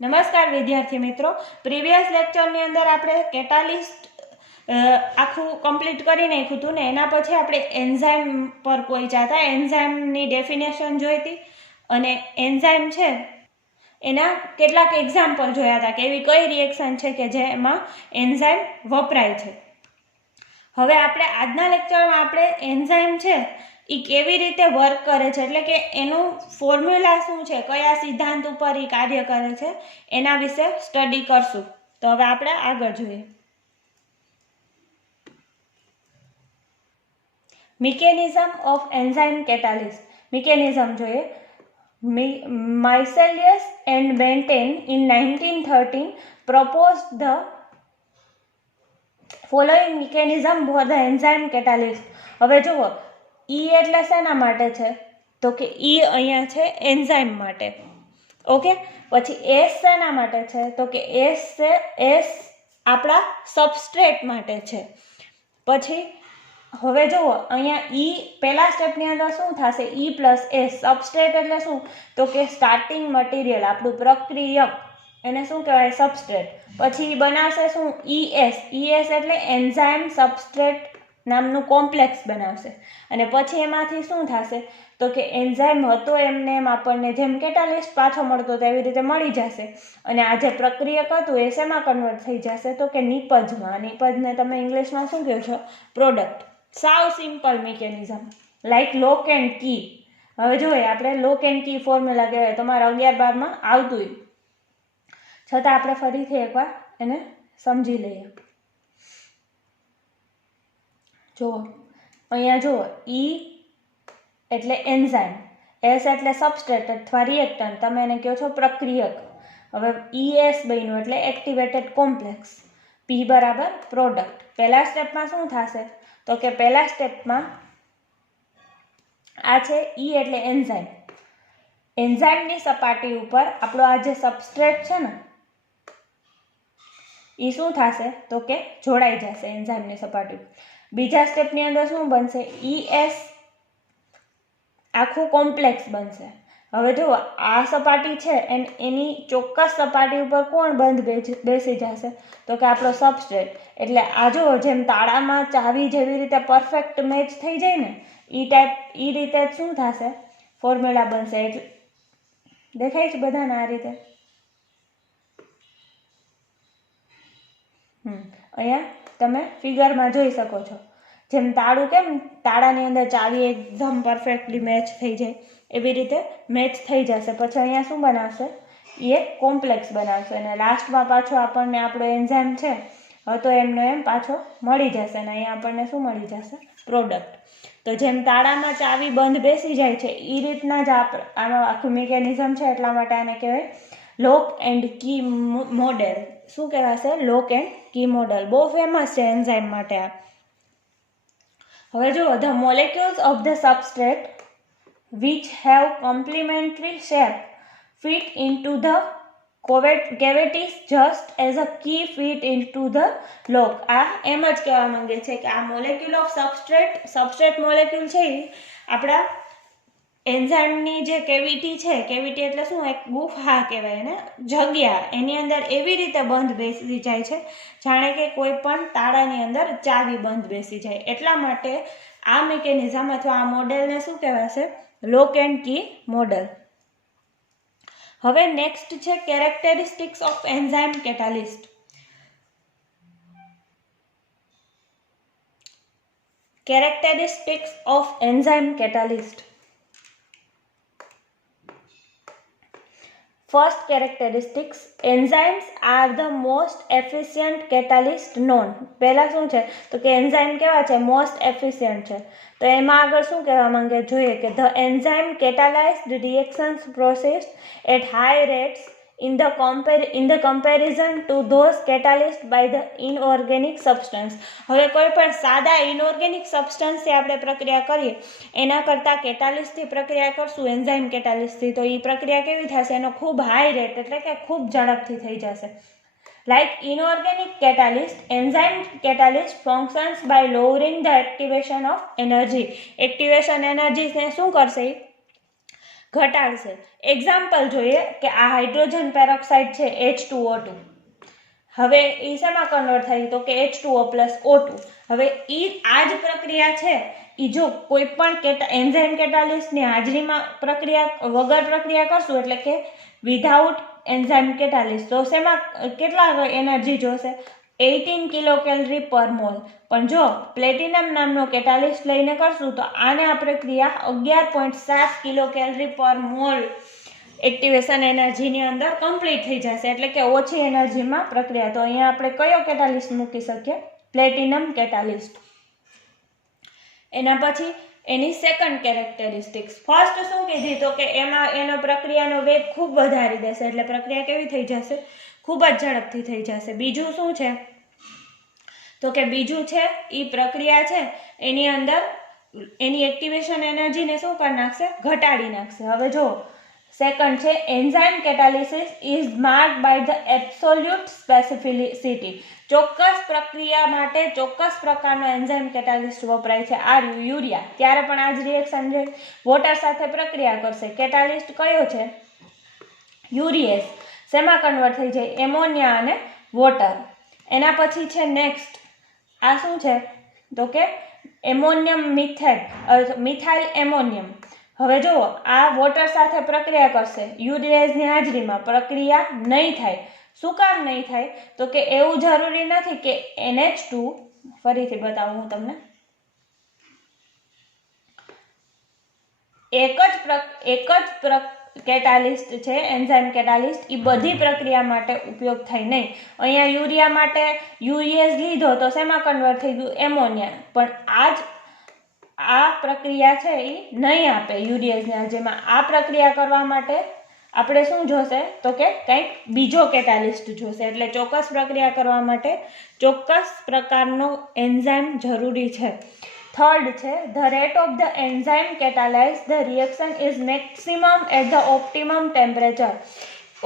નમસ્કાર વિદ્યાર્થી મિત્રો, પ્રીવિયસ લેક્ચરની અંદર આપણે કેટાલિસ્ટ આખું કમ્પ્લીટ કરી નાખ્યું હતું ને એના પછી આપણે એન્ઝાઇમ પર પહોંચ્યા હતા. એન્ઝાઇમની ડેફિનેશન જોઈ હતી અને એન્ઝાઇમ છે એના કેટલાક એક્ઝામ્પલ જોયા હતા કે એવી કઈ રિએક્શન છે કે જેમાં એન્ઝાઇમ વપરાય છે. હવે આપણે આજના લેક્ચરમાં આપણે એન્ઝાઇમ છે એ કેવી રીતે વર્ક કરે છે, એટલે કે એનું ફોર્મ્યુલા શું છે, કયા સિદ્ધાંત ઉપર એ કાર્ય કરે છે એના વિશે સ્ટડી કરશું. તો હવે આપણે આગળ જોઈએ. Mechanism of enzyme catalyst. Mechanism જોઈએ. માઇસેલિયસ and બેન્ટેન in 1913 proposed the following mechanism for the enzyme catalyst. હવે જુઓ, ઈ એટલે શેના માટે છે તો કે ઈ અહીંયા છે એન્ઝાઇમ માટે. ઓકે, પછી એસ શેના માટે છે તો કે એસ છે એસ આપણા સબસ્ટ્રેટ માટે છે. પછી હવે જુઓ અહીંયા ઈ પહેલા સ્ટેપની અંદર શું થશે, ઈ પ્લસ એસ. સબસ્ટ્રેટ એટલે શું તો કે સ્ટાર્ટિંગ મટીરિયલ, આપણું પ્રક્રિયક, એને શું કહેવાય સબસ્ટ્રેટ. પછી બનાવશે શું ઈએસ. ઈએસ એટલે એન્ઝાઇમ સબસ્ટ્રેટ નામનું કોમ્પ્લેક્સ બનાવશે અને પછી એમાંથી શું થશે તો કે એન્ઝાઇમ હતો એમને એમ આપણને જેમ કેટાલિસ્ટ પાછો મળતો તેવી રીતે મળી જશે અને આ જે પ્રક્રિયક હતું એ શેમાં કન્વર્ટ થઈ જશે તો કે નિપજમાં. નિપજને તમે ઇંગ્લિશમાં શું કહો છો, પ્રોડક્ટ. સાવ simple mechanism, like lock and key. હવે જોઈએ આપણે લોક એન્ડ કી ફોર્મ્યુલા કહેવાય, તમારા 11-12માં આવતું, છતાં આપણે ફરીથી એકવાર એને સમજી લઈએ. જુઓ અહીંયા જુઓ, ઈ એટલે એન્ઝાઇમ, એસ એટલે સબસ્ટ્રેટ અથવા રિએક્ટન્ટ, તમે એને કહો છો પ્રક્રિયક. હવે ઈએસ બન્યું એટલે એક્ટિવેટેડ કોમ્પ્લેક્સ, પી બરાબર પ્રોડક્ટ. પહેલા સ્ટેપમાં શું થશે તો કે પહેલા સ્ટેપમાં આ છે ઈ એટલે એન્ઝાઇમ. એન્ઝાઇમની સપાટી ઉપર આપણો આ જે સબસ્ટ્રેટ છે ને એ શું થશે તો કે જોડાઈ જશે એન્ઝાઇમની સપાટી. બીજા સ્ટેપની અંદર શું બનશે, ઈએસ આખું કોમ્પ્લેક્સ બનશે. હવે જુઓ આ સપાટી છે એની ચોક્કસ સપાટી ઉપર કોણ બંધ બેસી જશે તો કે આપણો સબસ્ટ્રેટ. એટલે આ જુઓ જેમ તાળામાં ચાવી જેવી રીતે પરફેક્ટ મેચ થઈ જાય ને એ રીતે શું થશે ફોર્મ્યુલા બનશે. એટલે દેખાય છે બધાને આ રીતે. અહીંયા તમે ફિગરમાં જોઈ શકો છો જેમ તાળું કેમ તાળાની અંદર ચાવી એકદમ પરફેક્ટલી મેચ થઈ જાય એવી રીતે મેચ થઈ જશે. પછી અહીંયા શું બનાવશે, એ એક કોમ્પ્લેક્સ બનાવશે અને લાસ્ટમાં પાછો આપણને આપણો એન્ઝાઇમ છે તો એમનો એમ પાછો મળી જશે અને અહીંયા આપણને શું મળી જશે, પ્રોડક્ટ. તો જેમ તાળામાં ચાવી બંધ બેસી જાય છે એ રીતના જ આનો આખું મિકેનિઝમ છે. એટલા માટે આને કહેવાય લોક એન્ડ કી મોડેલ. શું કહેવાશે, લોક એન્ડ કી મોડેલ. બહુ ફેમસ છે એન્ઝાઇમ માટે આ. હવે જુઓ, the molecules of the substrate which have complementary shape fit into the cavities just as a key fit into the lock. આ એમ જ કહેવા માંગે છે કે આ મોલેક્યુલ ઓફ સબસ્ટ્રેટ મોલેક્યુલ છે આપણા એન્ઝાઇમની જે કેવિટી છે, કેવિટી એટલે શું, એક ગુફા કહેવાય ને, જગ્યા, એની અંદર એવી રીતે બંધ બેસી જાય છે જાણે કે કોઈ પણ તાળાની અંદર ચાવી બંધ બેસી જાય. એટલા માટે આ મિકેનિઝમ અથવા આ મોડેલને શું કહેવાશે, લોક એન્ડ કી મોડેલ. હવે નેક્સ્ટ છે characteristics of enzyme catalyst. Characteristics of enzyme catalyst. First characteristics, enzymes are the most efficient catalyst known. પહેલા શું છે તો કે એન્ઝાઇમ કેવા છે, મોસ્ટ એફિશિયન્ટ છે. તો એમાં આગળ શું કહેવા માંગે જોઈએ કે the enzyme catalyzed reactions processed at high rates in the comparison to those catalyzed by the inorganic substance. હવે કોઈ પણ સાદા ઇનઓર્ગેનિક સબસ્ટન્સથી આપણે પ્રક્રિયા કરીએ એના કરતાં કેટાલિસ્ટથી પ્રક્રિયા કરશું, એન્ઝાઇમ કેટાલિસ્ટથી, તો એ પ્રક્રિયા કેવી થશે, એનો ખૂબ હાઈ રેટ એટલે કે ખૂબ ઝડપથી થઈ જશે. Like inorganic catalyst, enzyme catalyst functions by lowering the activation of energy. Activation energy ને શું કરશે, ઘટાડશે. એક્ઝામ્પલ જોઈએ કે આ હાઇડ્રોજન પેરોક્સાઇડ છે H2O2. હવે એ શેમાં કન્વર્ટ થાય તો કે H2O+O2. હવે આ જ પ્રક્રિયા છે એ જો કોઈ પણ એન્ઝાઇમ કેટાલિસ્ટની હાજરીમાં વગર પ્રક્રિયા કરશું એટલે કે વિધાઉટ એન્ઝાઇમ કેટાલિસ્ટ તો શેમાં કેટલા એનર્જી જોશે 18 કિલોકેલરી પર મોલ. પણ જો પ્લેટિનમ નામનો કેટાલિસ્ટ લઈને કરશું તો આને આ પ્રક્રિયા 11.7 કિલોકેલરી પર મોલ એક્ટિવેશન એનર્જીની અંદર કમ્પ્લીટ થઈ જશે એટલે કે ઓછી એનર્જીમાં પ્રક્રિયા. તો અહીંયા આપણે કયો કેટાલિસ્ટ મૂકી શકીએ? Platinum catalyst. એના પછી એની સેકન્ડ કેરેક્ટરિસ્ટિક્સ. ફર્સ્ટ શું કીધી તો કે એમાં એનો પ્રક્રિયાનો વેગ ખૂબ વધારી દેશે એટલે પ્રક્રિયા કેવી થઈ જશે? ખૂબ જ ઝડપથી થઈ જશે. બીજું શું છે તો કે બીજું છે એ પ્રક્રિયા છે એની અંદર એની એક્ટિવેશન એનર્જીને શું કરી નાખશે? ઘટાડી નાખશે. હવે જો સેકન્ડ છે enzyme catalysis is marked by the absolute specificity. ચોક્કસ પ્રક્રિયા માટે ચોક્કસ પ્રકારનો એન્ઝાઇમ કેટાલિસ્ટ વપરાય છે. આ યુરિયા ત્યારે પણ આ જ રિએક્શન છે વોટર સાથે પ્રક્રિયા કરશે. કેટાલિસ્ટ કયો છે? યુરિએસ. શેમાં કન્વર્ટ થઈ જાય? એમોનિયા અને વોટર. એના પછી છે નેક્સ્ટ આ શું છે તો કે એમોનિયમ મિથાઇલ એમોનિયમ. હવે જુઓ આ વોટર સાથે પ્રક્રિયા કરશે યુરિએસની હાજરીમાં પ્રક્રિયા નહીં થાય. શું કામ નહીં થાય તો કે એવું જરૂરી નથી કે NH2 ફરીથી બતાવું હું તમને એક જ કેટાલિસ્ટ છે એન્ઝાઇમ કેટાલિસ્ટ એ બધી પ્રક્રિયા માટે ઉપયોગ થાય નહીં. અહીંયા યુરિયા માટે યુરિએસ લીધો તો શેમાં કન્વર્ટ થઈ ગયું? એમોનિયા. પણ આ પ્રક્રિયા છે એ નહીં આપે યુરિએસના. જેમાં આ પ્રક્રિયા કરવા માટે આપણે શું જોશે તો કે કંઈક બીજો કેટાલિસ્ટ જોશે. એટલે ચોક્કસ પ્રક્રિયા કરવા માટે ચોક્કસ પ્રકારનો એન્ઝાઇમ જરૂરી છે. થર્ડ છે the rate of the enzyme catalyse the reaction is maximum at the optimum temperature.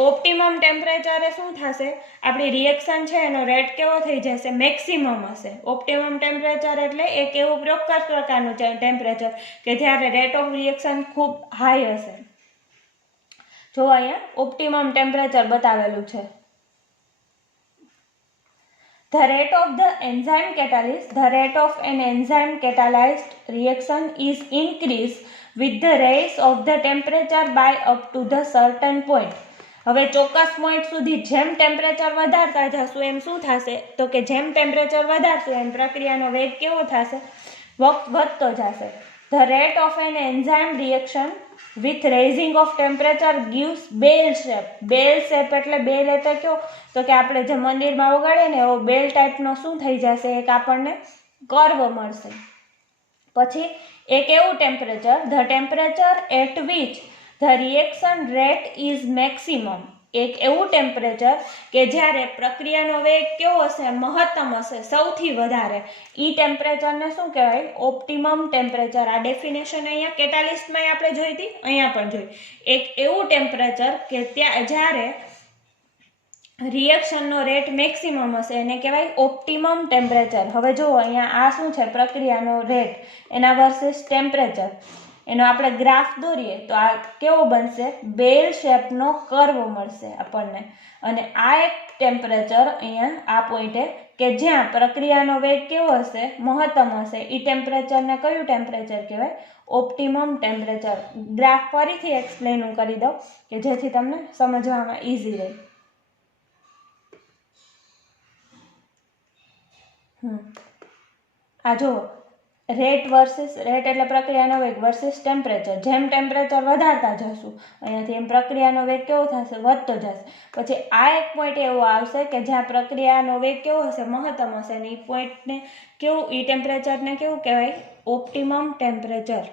Optimum ટેમ્પરેચરે શું થશે? આપણી રિએક્શન છે એનો રેટ કેવો થઈ જશે? મેક્સિમમ હશે. ઓપ્ટિમમ ટેમ્પરેચર એટલે એક એવું ચોક્કસ પ્રકારનું ટેમ્પરેચર કે જ્યારે રેટ ઓફ રિએક્શન ખૂબ હાઈ હશે. જો અહીંયા ઓપ્ટિમમ ટેમ્પરેચર બતાવેલું છે. The rate of the enzyme catalyst, the rate of an enzyme catalyzed reaction is increased with the rise of the temperature by up to the certain point. હવે ચોક્કસ point સુધી જેમ temperature વધારતા જશું એમ શું થશે તો કે જેમ ટેમ્પરેચર વધારશું એમ પ્રક્રિયાનો વેગ કેવો થશે? વધતો જશે. The rate of an enzyme reaction with raising of temperature gives bell shape. Bell shape એટલે બેલ એટલે કયો તો કે આપણે જે મંદિરમાં વગાડીએ ને એવો બેલ ટાઈપનો શું થઈ જશે? એક આપણને કર્વ મળશે. પછી એક એવું temperature the temperature at which the reaction rate is maximum. એક એવું ટેમ્પરેચર કે જ્યારે પ્રક્રિયાનો વેગ કેવો હશે? મહત્તમ હશે, સૌથી વધારે. ઈ ટેમ્પરેચરને શું કહેવાય? Optimum temperature. આ ડેફિનેશન અહીંયા કેટાલિસ્ટમાં આપણે જોઈ હતી, અહીંયા પણ જોઈ. એક એવું ટેમ્પરેચર કે જ્યારે રિએક્શનનો રેટ મેક્સિમમ હશે એને કહેવાય ઓપ્ટિમમ ટેમ્પરેચર. હવે જુઓ અહીંયા આ શું છે? પ્રક્રિયાનો રેટ એના વર્સિસ ટેમ્પરેચર એનો આપણે ગ્રાફ દોરીએ તો આ કેવો બનશે? બેલ શેપનો કર્વ મળશે આપણને. અને આ એક ટેમ્પરેચર અહીંયા આ પોઈન્ટે કે જ્યાં પ્રક્રિયાનો વેગ કેવો હશે? મહત્તમ હશે. એ ટેમ્પરેચરને કયું ટેમ્પરેચર કહેવાય? Optimum temperature. ગ્રાફ ફરીથી એક્સપ્લેન હું કરી દઉં કે જેથી તમને સમજવામાં ઇઝી રહે. આ જુઓ રેટ વર્સિસ રેટ એટલે પ્રક્રિયાનો વેગ વર્સિસ ટેમ્પરેચર. જેમ ટેમ્પરેચર વધારતા જશું અહીંયાથી એમ પ્રક્રિયાનો વેગ કેવો થશે? વધતો જશે. પછી આ એક પોઈન્ટ એવો આવશે કે જ્યાં પ્રક્રિયાનો વેગ કેવો હશે? મહત્તમ હશે. અને એ પોઈન્ટને કેવું? એ ટેમ્પરેચરને કેવું કહેવાય? Optimum temperature.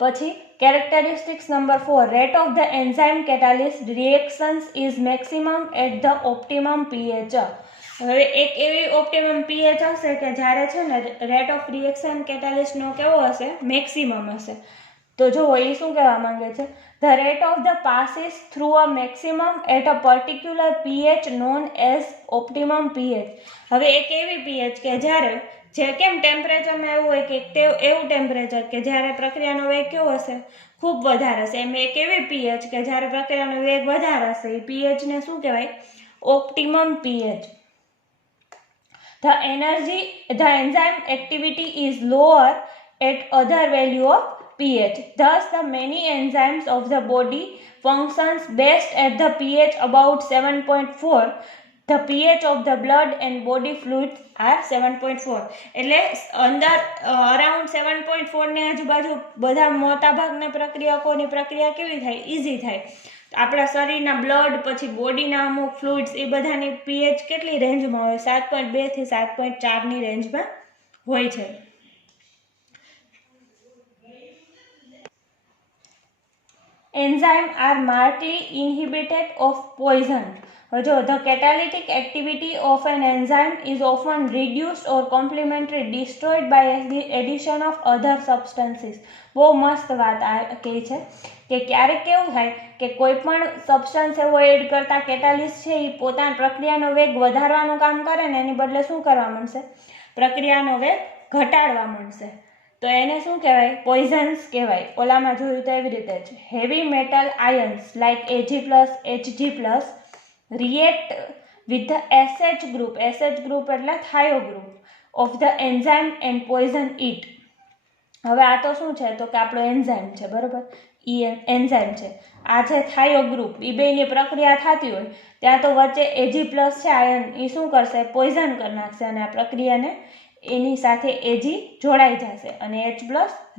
પછી characteristics number 4 rate of the enzyme catalyst reactions is maximum at the optimum pH. હવે એક એવી ઓપ્ટિમમ પીએચ હશે કે જ્યારે છે ને રેટ ઓફ રિએક્શન કેટાલિસ્ટનો કેવો હશે? મેક્સિમમ હશે. તો જો એ શું કહેવા માંગે છે? The rate of the passes through a maximum at a particular pH known as optimum pH. હવે એક એવી પીએચ કે જ્યારે જે કેમ ટેમ્પરેચરમાં એવું હોય કે એવું ટેમ્પરેચર કે જ્યારે પ્રક્રિયાનો વેગ કેવો હશે, ખૂબ વધારે હશે. એમ એક એવી પીએચ કે જ્યારે પ્રક્રિયાનો વેગ વધારે હશે, એ પીએચને શું કહેવાય? Optimum pH. The enzyme activity is lower at other value of pH. Thus, the many enzymes of the body functions best at the pH about 7.4. The pH of the blood and body fluids are 7.4. એટલે અંદર around 7.4 ને આજુબાજુ બધા મોટાભાગના પ્રક્રિયકોની પ્રક્રિયા કેવી થાય? Easy થાય. આપણા શરીરના બ્લડ પછી બોડીના અમુક ફ્લુઇડ્સ એ બધાની પીએચ કેટલી રેન્જમાં હોય? 7.2 થી 7.4 ની રેન્જમાં હોય છે. Enzymes are markedly inhibited of poison. જો the catalytic activity of an enzyme is often reduced or completely destroyed by the addition of other substances. બહુ મસ્ત વાત આ કહે છે કે ક્યારેક કેવું થાય કે કોઈ પણ સબસ્ટન્સ એવો એડ કરતા કેટાલિસ્ટ છે એ પોતાની પ્રક્રિયાનો વેગ વધારવાનું કામ કરે ને એની બદલે શું કરવા માંડશે? પ્રક્રિયાનો વેગ ઘટાડવા માંડશે. તો એને શું કહેવાય? પોઈઝન્સ કહેવાય. ઓલામાં જોયું તો એવી રીતે જ heavy metal ions like Ag+, Hg+ react with the SH group. SH group એટલે થાયો group of the enzyme and poison it. હવે આ તો શું છે? તો કે આપણો એન્ઝાઇમ છે, બરોબર? એ એન્ઝાઇમ છે. આ છે થાયો ગ્રુપ. એ બેની પ્રક્રિયા થતી હોય ત્યાં તો વચ્ચે Ag+ છે આયન, એ શું કરશે? પોઈઝન કરી નાખશે અને આ પ્રક્રિયાને એની સાથે Ag જોડાઈ જશે અને H+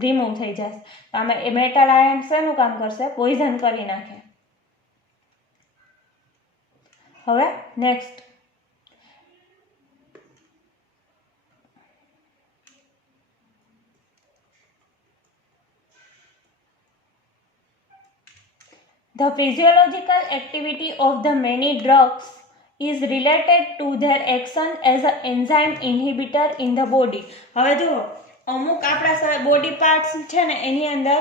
રિમૂવ થઈ જશે. આમાં એ મેટલ આયન શેનું કામ કરશે? પોઈઝન કરી નાખે. હવે next The physiological activity of the many drugs is related to their action as an enzyme inhibitor in the body. હવે જુઓ, અમુક આપણા બોડી પાર્ટ્સ છે ને એની અંદર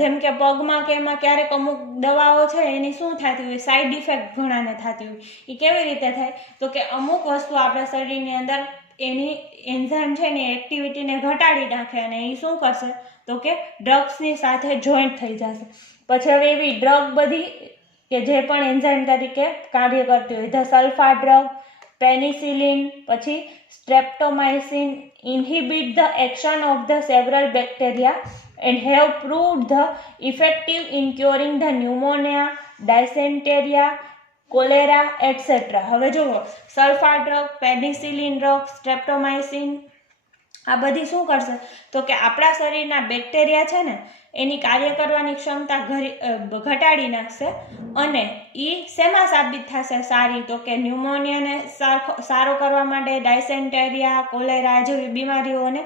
જેમ કે પગમાં કે એમાં ક્યારેક અમુક દવાઓ છે એની શું થતી હોય? સાઈડ ઇફેક્ટ ઘણાને થતી હોય. એ કેવી રીતે થાય? તો કે અમુક વસ્તુ આપણા શરીરની અંદર એની એન્ઝાઇમ છે ને એક્ટિવિટીને ઘટાડી નાખે અને એ શું કરશે? તો કે ડ્રગ્સની સાથે જોઈન્ટ થઈ જશે. પછી હવે એવી ડ્રગ બધી કે જે પણ એન્ઝાઇમ તરીકે કાર્ય કરતી હોય, ધ સલ્ફા ડ્રગ, પેનિસિલિન, પછી સ્ટ્રેપ્ટોમાઇસિન inhibit the action of the several bacteria and have proved the effective in curing the pneumonia, dysentery, cholera, etc. હવે જુઓ, સલ્ફા ડ્રગ, પેનિસિલિન ડ્રગ, સ્ટ્રેપ્ટોમાઇસિન આ બધી શું કરશે? તો કે આપણા શરીરના બેક્ટેરિયા છે ને એની કાર્ય કરવાની ક્ષમતા ઘટાડી નાખશે અને એ શેમાં સાબિત થશે સારી? તો કે ન્યુમોનિયાને સારો કરવા માટે, ડાયસેન્ટેરિયા, કોલેરા જેવી બીમારીઓને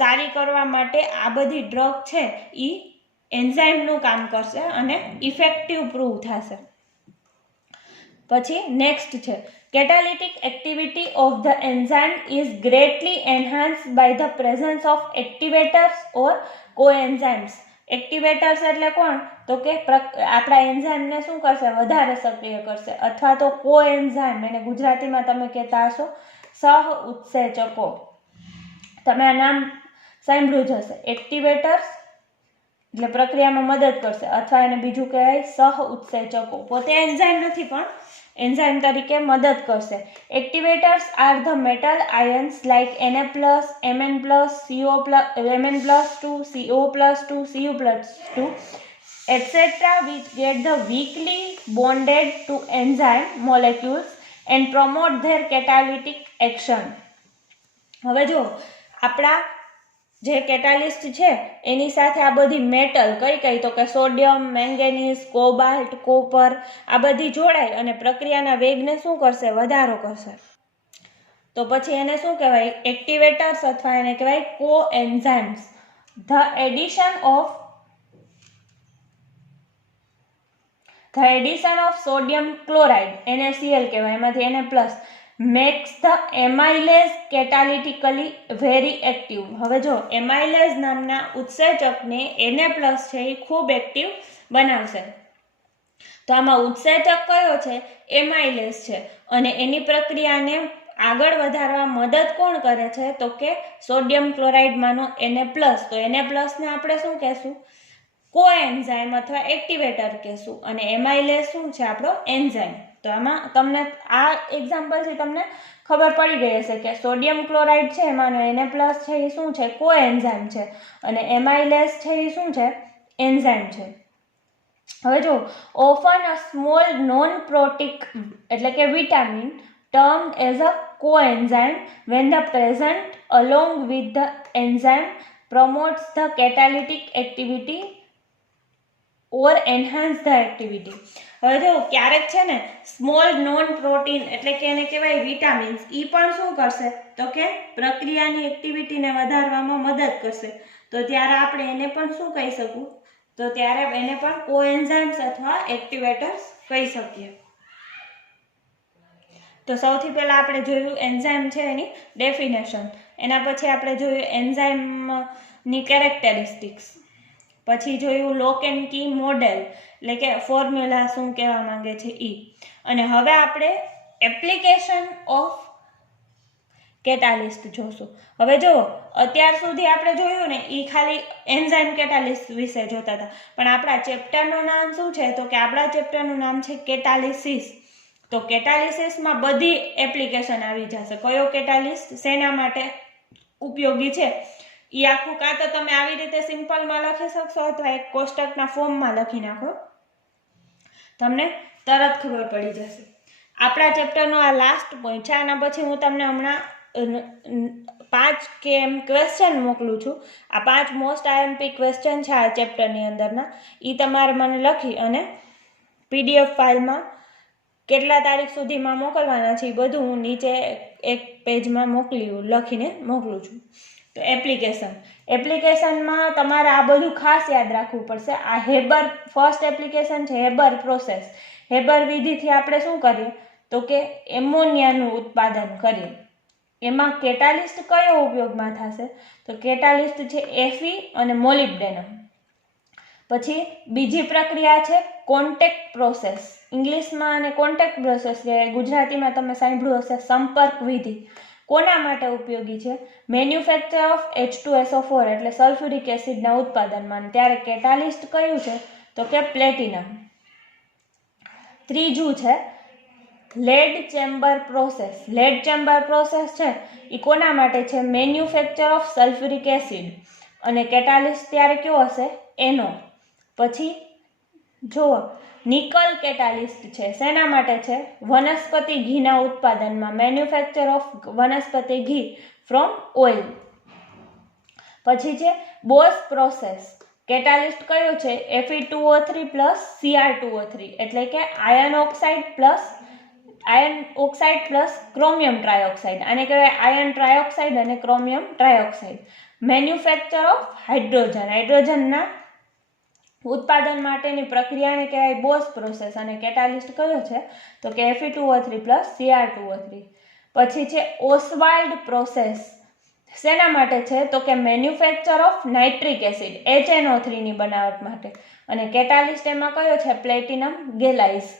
સારી કરવા માટે આ બધી ડ્રગ છે એ એન્ઝાઇમનું કામ કરશે અને ઇફેક્ટિવ પ્રૂવ થશે. પછી નેક્સ્ટ છે catalytic activity of the enzyme is greatly enhanced by the presence of activators or coenzymes. Activators એટલે કોણ? તો કે આપણા એન્ઝાઇમને શું કરશે? વધારે સક્રિય કરશે. અથવા તો કોએન્ઝાઇમ, એને ગુજરાતીમાં તમે કહેતા હશો સહ ઉત્સેચકો. તમે આ નામ સાંભળ્યું જ હશે. એક્ટિવેટર્સ એટલે પ્રક્રિયામાં મદદ કરશે અથવા એને બીજું કહેવાય સહ ઉત્સેચકો. પોતે એન્ઝાઇમ નથી પણ એન્ઝાઇમ તરીકે મદદ કરશે. Activators are the metal ions like Na+, Mn+, Mn+2, CO+2, Cu+2, etc. which get the weakly bonded to enzyme molecules and promote their catalytic action. હવે જો આપણા જે કેટાલિસ્ટ છે એની સાથે આ બધી મેટલ કઈ તો કે સોડિયમ, મેંગેનીઝ, કોબાલ્ટ, કોપર આ બધી જોડાય અને પ્રક્રિયાના વેગને શું કરશે? વધારો કરશે. તો પછી એને શું કહેવાય? એક્ટિવેટર્સ અથવા એને કહેવાય coenzymes. The addition of sodium chloride, NaCl કહેવાય, એમાંથી Na+, makes the amylase catalytically very active. હવે જો એમાઇલેઝ નામના ઉત્સેચકને Na+ છે એ ખૂબ એક્ટિવ બનાવશે. તો આમાં ઉત્સેચક કયો છે? એમાઇલેઝ છે અને એની પ્રક્રિયાને આગળ વધારવા મદદ કોણ કરે છે તો કે સોડિયમ ક્લોરાઇડમાંનો Na+, તો Na+ ને આપણે શું કહેશું? કોએન્ઝાઇમ અથવા એક્ટિવેટર કહેશું, અને એમાઇલેસ શું છે? આપણો એન્ઝાઇમ. તો આમાં તમને આ એક્ઝામ્પલથી તમને ખબર પડી ગઈ હશે કે સોડિયમ ક્લોરાઇડ છે એમાંનો Na+ છે એ શું છે? કોએન્ઝાઇમ છે, અને એમાઇલેસ છે એ શું છે? એન્ઝાઇમ છે. હવે જો, often a small non protic એટલે કે vitamin termed as a coenzyme when the present along with the enzyme promotes the catalytic activity or enhance the activity. હવે જો ક્યારેક છે ને સ્મોલ નોન પ્રોટીન એટલે કે એને કહેવાય વિટામિન્સ, એ પણ શું કરશે તો કે પ્રક્રિયાની એક્ટિવિટીને વધારવામાં મદદ કરશે. તો ત્યારે આપણે એને પણ શું કહી શકું? તો ત્યારે એને પણ કોએન્ઝાઇમ્સ અથવા એક્ટિવેટર્સ કહી શકીએ. તો સૌથી પહેલાં આપણે જોયું એન્ઝાઇમ છે એની ડેફિનેશન, એના પછી આપણે જોયું એન્ઝાઇમની કેરેક્ટરિસ્ટિક્સ, પછી જોયું લોક એન્ડ કી મોડેલ એટલે કે ફોર્મ્યુલા શું કહેવા માંગે છે એ, અને હવે આપણે એપ્લિકેશન ઓફ કેટાલિસ્ટ જોશું. હવે જો અત્યાર સુધી આપણે જોયું ને એ ખાલી એન્ઝાઇમ કેટાલિસ્ટ વિશે જોતા હતા, પણ આપણા ચેપ્ટરનું નામ શું છે તો કે આપણા ચેપ્ટરનું નામ છે કેટાલિસિસ. તો કેટાલિસિસમાં બધી એપ્લિકેશન આવી જશે. કયો કેટાલિસ્ટ શેના માટે ઉપયોગી છે એ આખું કાં તો તમે આવી રીતે સિમ્પલમાં લખી શકશો અથવા એક કોષ્ટકના ફોર્મમાં લખી નાખો, તમને તરત ખબર પડી જશે. આપણા ચેપ્ટરનો આ લાસ્ટ પોઈન્ટ છે. આના પછી હું તમને હમણાં 5 ક્વેશ્ચન મોકલું છું. આ 5 મોસ્ટ આઈએમપી ક્વેશ્ચન છે આ ચેપ્ટરની અંદરના, એ તમારે મને લખી અને PDF ફાઇલમાં કેટલા તારીખ સુધીમાં મોકલવાના છે એ બધું હું નીચે એક પેજમાં લખીને મોકલું છું. તો એપ્લિકેશનમાં તમારે આ બધું ખાસ યાદ રાખવું પડશે. આ હેબર ફર્સ્ટ એપ્લિકેશન છે, હેબર પ્રોસેસ. હેબર વિધિથી આપણે શું કરીએ તો કે એમોનિયાનું ઉત્પાદન કરીએ. એમાં કેટાલિસ્ટ કયો ઉપયોગમાં થશે તો કેટાલિસ્ટ છે Fe અને મોલિબ્ડેનમ. પછી બીજી પ્રક્રિયા છે કોન્ટેક્ટ પ્રોસેસ, ઇંગ્લિશમાં અને કોન્ટેક્ટ પ્રોસેસ કહેવાય, ગુજરાતીમાં તમે સાંભળ્યું હશે સંપર્ક વિધિ. કોના માટે ઉપયોગી છે? મેન્યુફેક્ચર ઓફ H2SO4 એટલે સલ્ફ્યુરિક એસિડના ઉત્પાદનમાં. ત્યારે કેટાલિસ્ટ કયું છે તો કે પ્લેટિનમ. ત્રીજું છે lead chamber process. Lead chamber process છે એ કોના માટે છે? મેન્યુફેક્ચર ઓફ સલ્ફ્યુરિક એસિડ, અને કેટાલિસ્ટ ત્યારે કયો હશે? એનો. પછી જુઓ નિકલ કેટાલિસ્ટ છે, શેના માટે છે? વનસ્પતિ ઘીના ઉત્પાદનમાં, મેન્યુફેક્ચર ઓફ વનસ્પતિ ઘી ફ્રોમ ઓઇલ. પછી છે બોસ પ્રોસેસ. કેટાલિસ્ટ કયો છે? Fe2O3 પ્લસ Cr2O3 એટલે કે iron oxide plus chromium trioxide. આને કહેવાય આયર્ન ટ્રાયોક્સાઇડ અને chromium trioxide. Manufacture of hydrogen. હાઇડ્રોજનના ઉત્પાદન માટેની પ્રક્રિયાને કહેવાય બોસ પ્રોસેસ, અને કેટાલિસ્ટ કયો છે તો કે Fe2O3 પ્લસ Cr2O3. પછી છે ઓસ્વાલ્ડ પ્રોસેસ. શેના માટે છે તો કે મેન્યુફેક્ચર ઓફ નાઇટ્રિક એસિડ HNO3ની બનાવટ માટે, અને કેટાલિસ્ટ એમાં કયો છે? પ્લેટિનમ ગેલાઇઝ.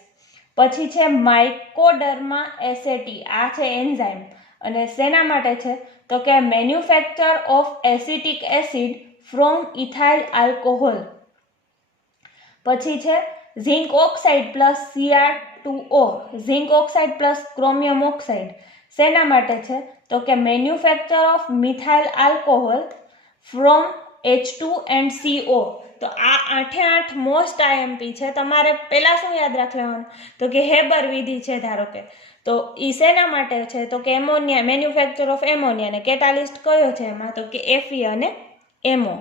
પછી છે માઇકોડર્મા એસેટી. આ છે એન્ઝાઇમ, અને શેના માટે છે તો કે manufacture of acetic acid from ethyl alcohol. પછી છે zinc oxide plus Cr2O, zinc oxide plus chromium oxide. શેના માટે છે તો કે manufacture of methyl alcohol from H2 and CO. તો આ 8 મોસ્ટ આઈએમપી છે. તમારે પહેલાં શું યાદ રાખવાનું તો કે હેબર વિધિ છે ધારો કે, તો એ શેના માટે છે તો કે એમોનિયા, મેન્યુફેક્ચર ઓફ એમોનિયા, અને કેટાલિસ્ટ કયો છે એમાં તો કે Fe અને એમો.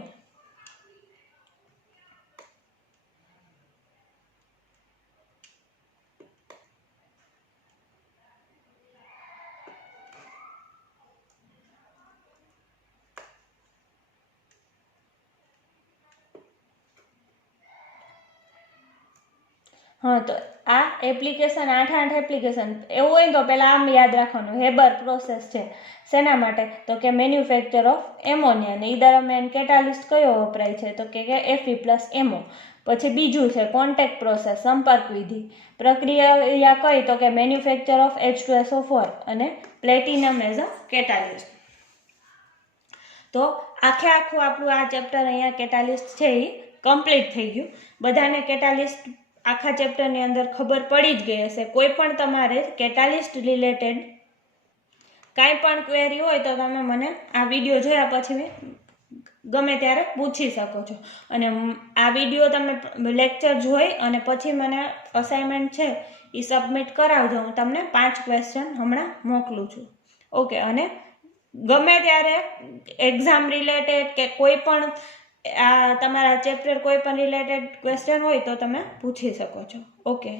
હા, તો આ એપ્લિકેશન 8 એપ્લિકેશન એવું હોય તો પહેલાં આમ યાદ રાખવાનું. હેબર પ્રોસેસ છે શેના માટે તો કે મેન્યુફેક્ચર ઓફ એમોનિયા, ને એ દરમિયાન કેટાલિસ્ટ કયો વપરાય છે તો કે Fe પ્લસ એમો. પછી બીજું છે કોન્ટેક્ટ પ્રોસેસ, સંપર્ક વિધિ. પ્રક્રિયા કઈ તો કે મેન્યુફેક્ચર ઓફ H2SO4 અને પ્લેટિનમ એઝ અ કેટાલિસ્ટ. તો આખું આપણું આ ચેપ્ટર અહીંયા કેટાલિસ્ટ છે એ કમ્પ્લીટ થઈ ગયું. બધાને કેટાલિસ્ટ આખા ચેપ્ટરની અંદર ખબર પડી જ ગઈ હશે. કોઈ પણ તમારે કેટાલિસ્ટ રિલેટેડ કાંઈ પણ ક્વેરી હોય તો તમે મને આ વિડીયો જોયા પછી ગમે ત્યારે પૂછી શકો છો. અને આ વિડીયો તમે લેક્ચર જોઈ અને પછી મને અસાઇનમેન્ટ છે એ સબમિટ કરાવજો. હું તમને 5 ક્વેશ્ચન હમણાં મોકલું છું. ઓકે. અને ગમે ત્યારે એક્ઝામ રિલેટેડ કે કોઈ પણ તમારા ચેપ્ટર કોઈ પણ રિલેટેડ ક્વેશ્ચન હોય તો તમે પૂછી શકો છો. ઓકે.